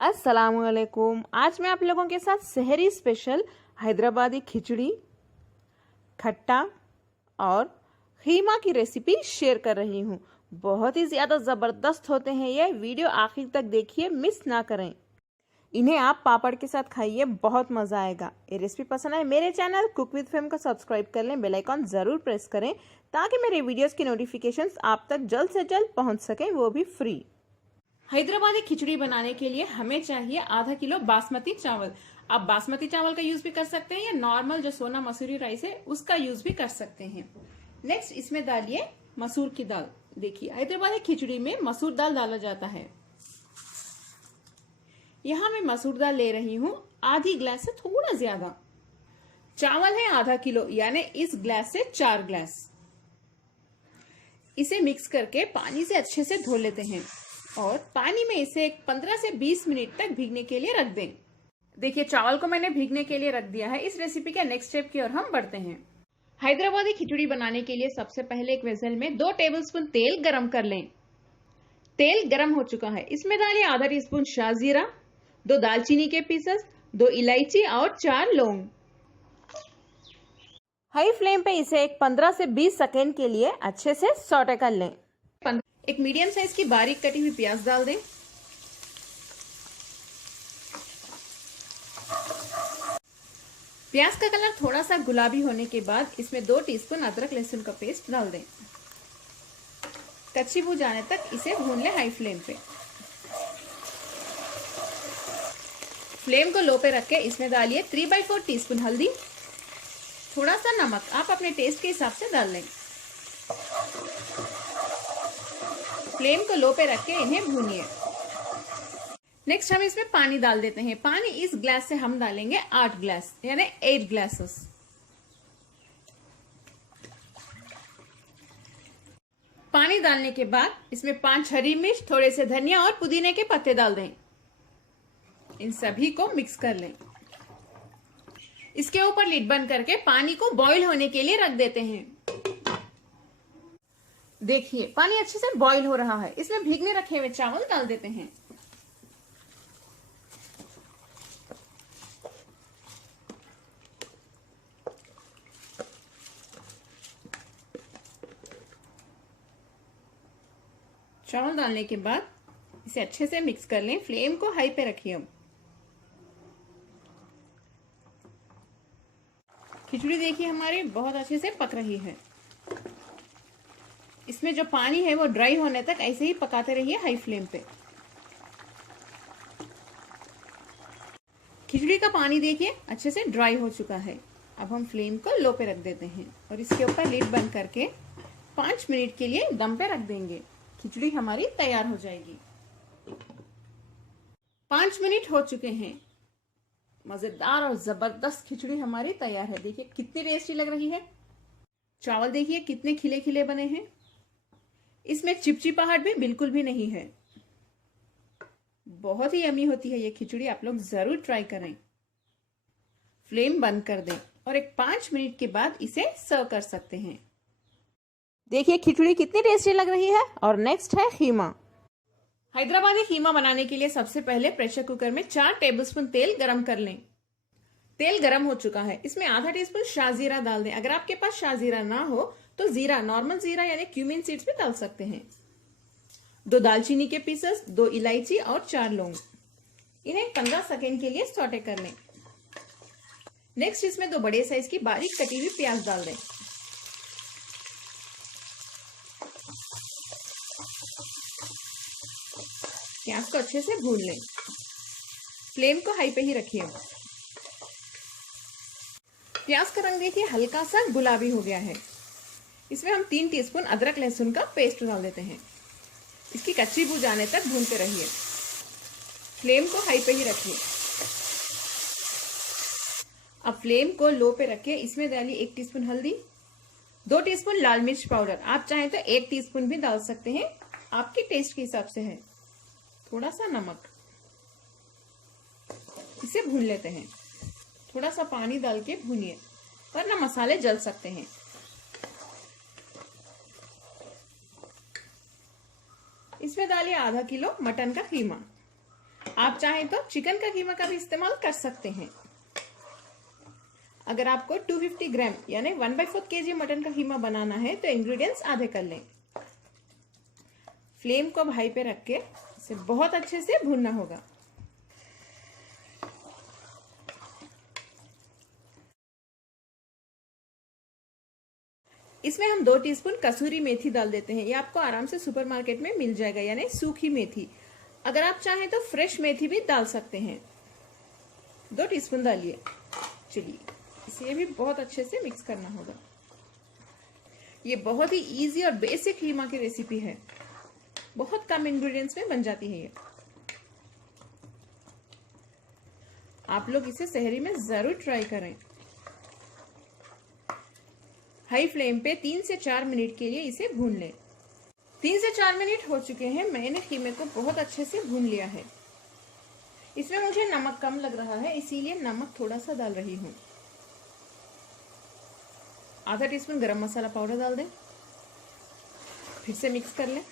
अस्सलामुअलैकुम। आज मैं आप लोगों के साथ सहरी स्पेशल हैदराबादी खिचड़ी, खट्टा और खीमा की रेसिपी शेयर कर रही हूँ। बहुत ही ज़्यादा ज़बरदस्त होते हैं ये। वीडियो आखिर तक देखिए, मिस ना करें। इन्हें आप पापड़ के साथ खाइए, बहुत मज़ा आएगा। ये रेसिपी पसंद आए मेरे चैनल कुक विद फेम को सब्सक्राइब कर लें, बेल आइकॉन ज़रूर प्रेस करें ताकि मेरे वीडियोज़ की नोटिफिकेशंस आप तक जल्द से जल्द पहुँच सकें, वो भी फ्री। हैदराबादी खिचड़ी बनाने के लिए हमें चाहिए आधा किलो बासमती चावल। आप बासमती चावल का यूज भी कर सकते हैं या नॉर्मल जो सोना मसूरी राइस है उसका यूज भी कर सकते हैं। नेक्स्ट इसमें डालिए मसूर की दाल। देखिए हैदराबादी खिचड़ी में मसूर दाल डाला जाता है। यहाँ मैं मसूर दाल ले रही हूँ आधी ग्लास से थोड़ा ज्यादा। चावल है आधा किलो, यानी इस ग्लास से 4 ग्लास। इसे मिक्स करके पानी से अच्छे से धो लेते हैं और पानी में इसे 15 से 20 मिनट तक भीगने के लिए रख दें। देखिए चावल को मैंने भीगने के लिए रख दिया है। इस रेसिपी के नेक्स्ट स्टेप की ओर हम बढ़ते हैं। हैदराबादी खिचड़ी बनाने के लिए सबसे पहले एक वेसल में 2 टेबलस्पून तेल गरम कर लें। तेल गरम हो चुका है, इसमें डालिए आधा टीस्पून शाहजीरा, 2 दालचीनी के पीसेस, 2 इलायची और 4 लौंग। हाई फ्लेम पे इसे एक 15 से 20 सेकेंड के लिए अच्छे से सौटे कर लें। एक मीडियम साइज की बारीक कटी हुई प्याज डाल दें। प्याज का कलर थोड़ा सा गुलाबी होने के बाद इसमें 2 टीस्पून अदरक लहसुन का पेस्ट डाल दें। कच्ची भून जाने तक इसे भून लें हाई फ्लेम पे। फ्लेम को लो पे रख के इसमें डालिए 3/4 टीस्पून हल्दी, थोड़ा सा नमक आप अपने टेस्ट के हिसाब से डाल लें। फ्लेम को लो पे रख के इन्हें भूनिए। नेक्स्ट हम इसमें पानी डाल देते हैं। पानी इस ग्लास से हम डालेंगे 8 ग्लास, यानी 8 ग्लासेस। पानी डालने के बाद इसमें 5 हरी मिर्च, थोड़े से धनिया और पुदीने के पत्ते डाल दें। इन सभी को मिक्स कर लें। इसके ऊपर लिड बंद करके पानी को बॉईल होने के लिए रख देते हैं। देखिए पानी अच्छे से बॉईल हो रहा है। इसमें भीगने रखे हुए चावल डाल देते हैं। चावल डालने के बाद इसे अच्छे से मिक्स कर लें। फ्लेम को हाई पे रखिए। अब खिचड़ी देखिए हमारी बहुत अच्छे से पक रही है। इसमें जो पानी है वो ड्राई होने तक ऐसे ही पकाते रहिए हाई फ्लेम पे। खिचड़ी का पानी देखिए अच्छे से ड्राई हो चुका है। अब हम फ्लेम को लो पे रख देते हैं और इसके ऊपर लिड बंद करके 5 मिनट के लिए दम पे रख देंगे। खिचड़ी हमारी तैयार हो जाएगी। 5 मिनट हो चुके हैं। मजेदार और जबरदस्त खिचड़ी हमारी तैयार है। देखिए कितनी टेस्टी लग रही है। चावल देखिए कितने खिले खिले बने हैं। इसमें चिपचिपाहट भी बिल्कुल भी नहीं है। बहुत ही यमी होती है ये खिचड़ी, आप लोग जरूर ट्राई करें। फ्लेम बंद कर दें और एक 5 मिनट के बाद इसे सर्व कर सकते हैं। देखिए खिचड़ी कितनी टेस्टी लग रही है। और नेक्स्ट है खीमा। हैदराबादी खीमा बनाने के लिए सबसे पहले प्रेशर कुकर में 4 टेबलस्पून तेल गरम कर लें। तेल गरम हो चुका है, इसमें आधा टीस्पून शाहजीरा डाल दें। अगर आपके पास शाहजीरा ना हो तो जीरा, नॉर्मल जीरा यानी क्यूमिन सीड्स भी डाल सकते हैं। 2 दालचीनी के पीसेस, 2 इलायची और 4 लौंग। इन्हें 15 सेकेंड के लिए सौटे कर लें। नेक्स्ट इसमें 2 बड़े साइज की बारीक कटी हुई प्याज डाल दें। प्याज को अच्छे से भून लें। फ्लेम को हाई पे ही रखिए। प्याज का रंग देखिए हल्का सा गुलाबी हो गया है। इसमें हम 3 टीस्पून अदरक लहसुन का पेस्ट डाल देते हैं। इसकी कच्ची बू जाने तक भूनते रहिए। फ्लेम को हाई पे ही रखिए। अब फ्लेम को लो पे रखिए। इसमें डालिए 1 टीस्पून हल्दी, 2 टीस्पून लाल मिर्च पाउडर, आप चाहें तो 1 टीस्पून भी डाल सकते हैं, आपके टेस्ट के हिसाब से है। थोड़ा सा नमक। इसे भून लेते हैं। थोड़ा सा पानी डाल के भूनिए वरना मसाले जल सकते हैं। इसमें डालिए आधा किलो मटन का कीमा। आप चाहें तो चिकन का कीमा का भी इस्तेमाल कर सकते हैं। अगर आपको 250 ग्राम यानी 1/4 kg मटन का कीमा बनाना है तो इंग्रेडिएंट्स आधे कर लें। फ्लेम को हाई पे रख के इसे बहुत अच्छे से भूनना होगा। इसमें हम 2 टीस्पून कसूरी मेथी डाल देते हैं। ये आपको आराम से सुपरमार्केट में मिल जाएगा, यानी सूखी मेथी। अगर आप चाहें तो फ्रेश मेथी भी डाल सकते हैं। 2 टीस्पून डालिए। चलिए इसे भी बहुत अच्छे से मिक्स करना होगा। ये बहुत ही इजी और बेसिक कीमा की रेसिपी है। बहुत कम इंग्रेडिएंट्स में बन जाती है ये। आप लोग इसे सहरी में जरूर ट्राई करें। हाई फ्लेम पे 3 से 4 मिनट के लिए इसे भून लें। 3 से 4 मिनट हो चुके हैं। मैंने कीमे को बहुत अच्छे से भून लिया है। इसमें मुझे नमक कम लग रहा है, इसीलिए नमक थोड़ा सा डाल रही हूँ। आधा टीस्पून गरम मसाला पाउडर डाल दें। फिर से मिक्स कर लें।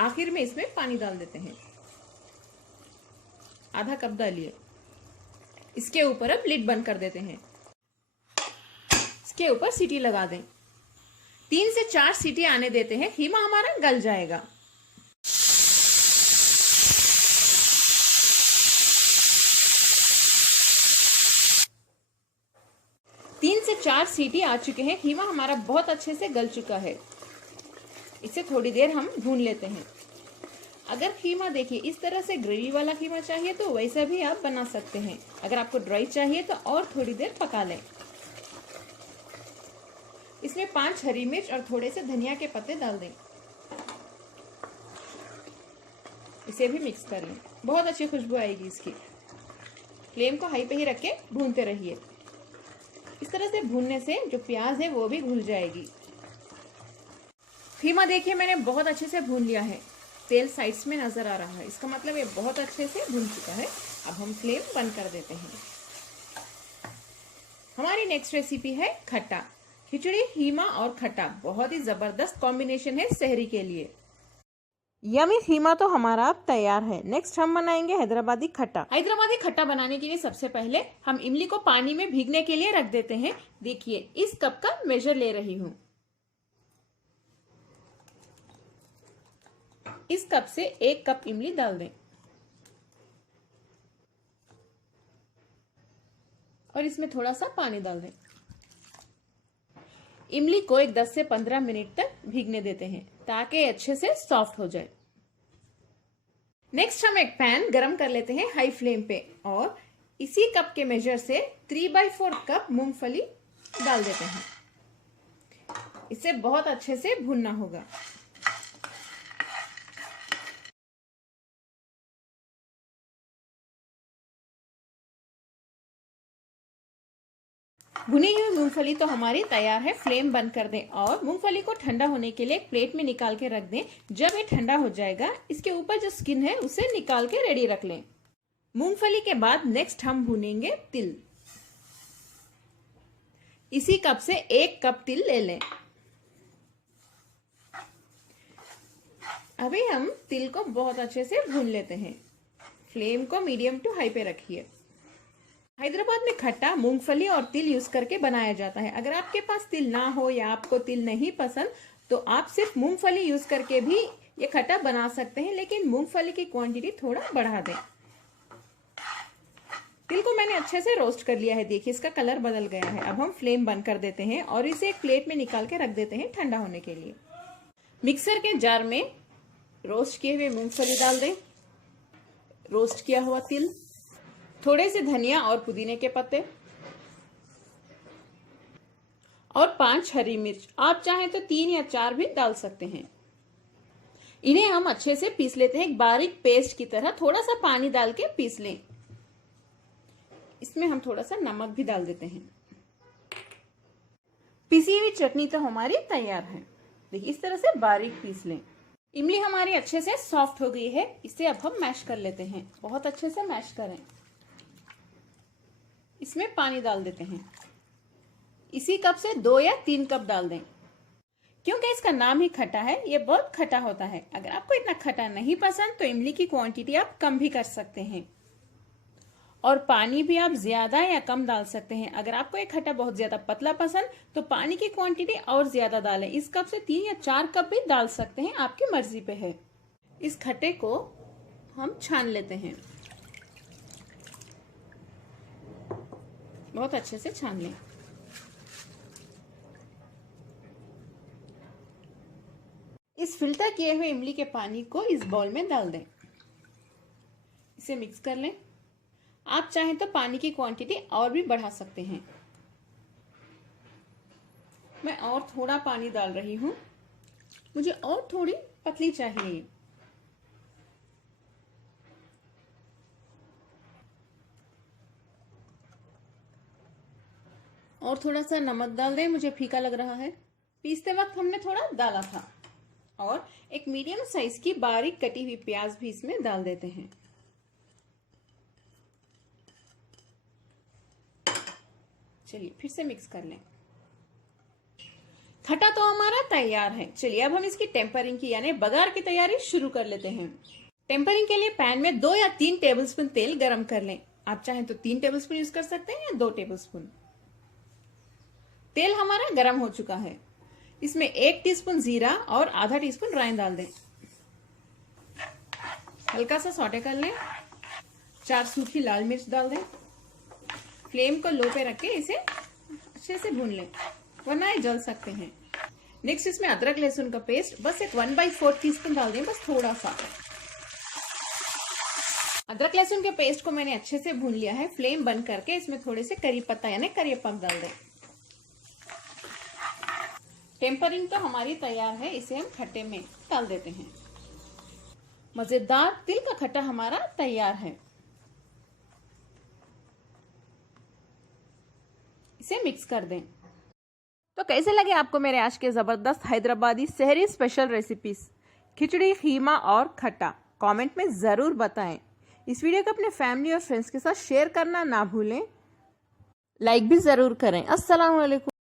आखिर में इसमें पानी डाल देते हैं। आधा कप डालिए। इसके ऊपर अब लिड बंद कर देते हैं। इसके ऊपर सीटी लगा दें। 3 से 4 सीटी आने देते हैं। कीमा हमारा गल जाएगा। तीन से 4 सीटी आ चुके हैं। कीमा हमारा बहुत अच्छे से गल चुका है। इसे थोड़ी देर हम भून लेते हैं। अगर कीमा देखिए इस तरह से ग्रेवी वाला कीमा चाहिए तो वैसा भी आप बना सकते हैं। अगर आपको ड्राई चाहिए तो और थोड़ी देर पका लें। इसमें 5 हरी मिर्च और थोड़े से धनिया के पत्ते डाल दें। इसे भी मिक्स कर लें। बहुत अच्छी खुशबू आएगी इसकी। फ्लेम को हाई पे ही रख के भूनते रहिए। इस तरह से भूनने से जो प्याज है वो भी घुल जाएगी। कीमा देखिए मैंने बहुत अच्छे से भून लिया है। तेल साइड्स में नजर आ रहा है, इसका मतलब ये बहुत अच्छे से भून चुका है। अब हम फ्लेम बंद कर देते हैं। हमारी नेक्स्ट रेसिपी है खट्टा। खिचड़ी, कीमा और खट्टा बहुत ही जबरदस्त कॉम्बिनेशन है सहरी के लिए। यमी कीमा तो हमारा अब तैयार है। नेक्स्ट हम बनाएंगे हैदराबादी खट्टा। हैदराबादी खट्टा बनाने के लिए सबसे पहले हम इमली को पानी में भीगने के लिए रख देते हैं। देखिए इस कप का मेजर ले रही हूँ। इस कप से 1 कप इमली डाल दें और इसमें थोड़ा सा पानी डाल दें। इमली को एक 10 से 15 मिनट तक भीगने देते हैं ताकि अच्छे से सॉफ्ट हो जाए। नेक्स्ट हम एक पैन गरम कर लेते हैं हाई फ्लेम पे और इसी कप के मेजर से 3/4 कप मूंगफली डाल देते हैं। इसे बहुत अच्छे से भूनना होगा। भुनी हुई मूंगफली तो हमारी तैयार है। फ्लेम बंद कर दें और मूंगफली को ठंडा होने के लिए एक प्लेट में निकाल के रख दें। जब ये ठंडा हो जाएगा इसके ऊपर जो स्किन है उसे निकाल के रेडी रख लें। मूंगफली के बाद नेक्स्ट हम भुनेंगे तिल। इसी कप से 1 कप तिल ले लें। अभी हम तिल को बहुत अच्छे से भून लेते हैं। फ्लेम को मीडियम टू हाई पे रखिए। हैदराबाद में खट्टा मूंगफली और तिल यूज करके बनाया जाता है। अगर आपके पास तिल ना हो या आपको तिल नहीं पसंद तो आप सिर्फ मूंगफली यूज करके भी ये खट्टा बना सकते हैं, लेकिन मूंगफली की क्वांटिटी थोड़ा बढ़ा दें। तिल को मैंने अच्छे से रोस्ट कर लिया है। देखिए इसका कलर बदल गया है। अब हम फ्लेम बंद कर देते हैं और इसे एक प्लेट में निकाल के रख देते हैं ठंडा होने के लिए। मिक्सर के जार में रोस्ट किए हुए मूंगफली डाल दें, रोस्ट किया हुआ तिल, थोड़े से धनिया और पुदीने के पत्ते और 5 हरी मिर्च। आप चाहें तो 3 या 4 भी डाल सकते हैं। इन्हें हम अच्छे से पीस लेते हैं, एक बारीक पेस्ट की तरह। थोड़ा सा पानी डाल के पीस लें। इसमें हम थोड़ा सा नमक भी डाल देते हैं। पीसी हुई चटनी तो हमारी तैयार है। देखिए इस तरह से बारीक पीस लें। इमली हमारी अच्छे से सॉफ्ट हो गई है। इसे अब हम मैश कर लेते हैं। बहुत अच्छे से मैश करें। इसमें पानी डाल देते हैं। इसी कप से 2 या 3 कप डाल दें। क्योंकि इसका नाम ही खट्टा है, ये बहुत खट्टा होता है। अगर आपको इतना खट्टा नहीं पसंद तो इमली की क्वांटिटी आप कम भी कर सकते हैं और पानी भी आप ज्यादा या कम डाल सकते हैं। अगर आपको एक खट्टा बहुत ज्यादा पतला पसंद तो पानी की क्वांटिटी और ज्यादा डालें। इस कप से 3 या 4 कप भी डाल सकते हैं, आपकी मर्जी पे है। इस खट्टे को हम छान लेते हैं, बहुत अच्छे से छान लें। इस फिल्टर किए हुए इमली के पानी को इस बाउल में डाल दें, इसे मिक्स कर लें। आप चाहें तो पानी की क्वांटिटी और भी बढ़ा सकते हैं। मैं और थोड़ा पानी डाल रही हूं, मुझे और थोड़ी पतली चाहिए। और थोड़ा सा नमक डाल दें, मुझे फीका लग रहा है। पीसते वक्त हमने थोड़ा डाला था। और एक मीडियम साइज की बारीक कटी हुई प्याज भी इसमें डाल देते हैं। चलिए फिर से मिक्स कर लें। खट्टा तो हमारा तैयार है। चलिए अब हम इसकी टेम्परिंग की यानी बघार की तैयारी शुरू कर लेते हैं। टेम्परिंग के लिए पैन में 2 या 3 टेबलस्पून तेल गरम कर लें। आप चाहें तो 3 टेबलस्पून यूज कर सकते हैं या 2 टेबलस्पून। तेल हमारा गरम हो चुका है। इसमें 1 टीस्पून जीरा और आधा टीस्पून राई डाल दें। हल्का सा सौटे कर लें। 4 सूखी लाल मिर्च डाल दें। फ्लेम को लो पे रख के इसे अच्छे से भून लें, वरना ये जल सकते हैं। नेक्स्ट इसमें अदरक लहसुन का पेस्ट बस एक 1/4 टीस्पून डाल दें, बस थोड़ा सा। अदरक लहसुन के पेस्ट को मैंने अच्छे से भून लिया है। फ्लेम बंद करके इसमें थोड़े से करी पत्ता यानी करिएपन डाल दें। टेम्परिंग तो हमारी तैयार है, इसे हम खट्टे में डाल देते हैं। मजेदार तिल का खट्टा हमारा तैयार है। इसे मिक्स कर दें। तो कैसे लगे आपको मेरे आज के जबरदस्त हैदराबादी शहरी स्पेशल रेसिपीज खिचड़ी, खीमा और खट्टा? कमेंट में जरूर बताएं। इस वीडियो को अपने फैमिली और फ्रेंड्स के साथ शेयर करना ना भूलें। लाइक भी जरूर करें। अस्सलाम वालेकुम।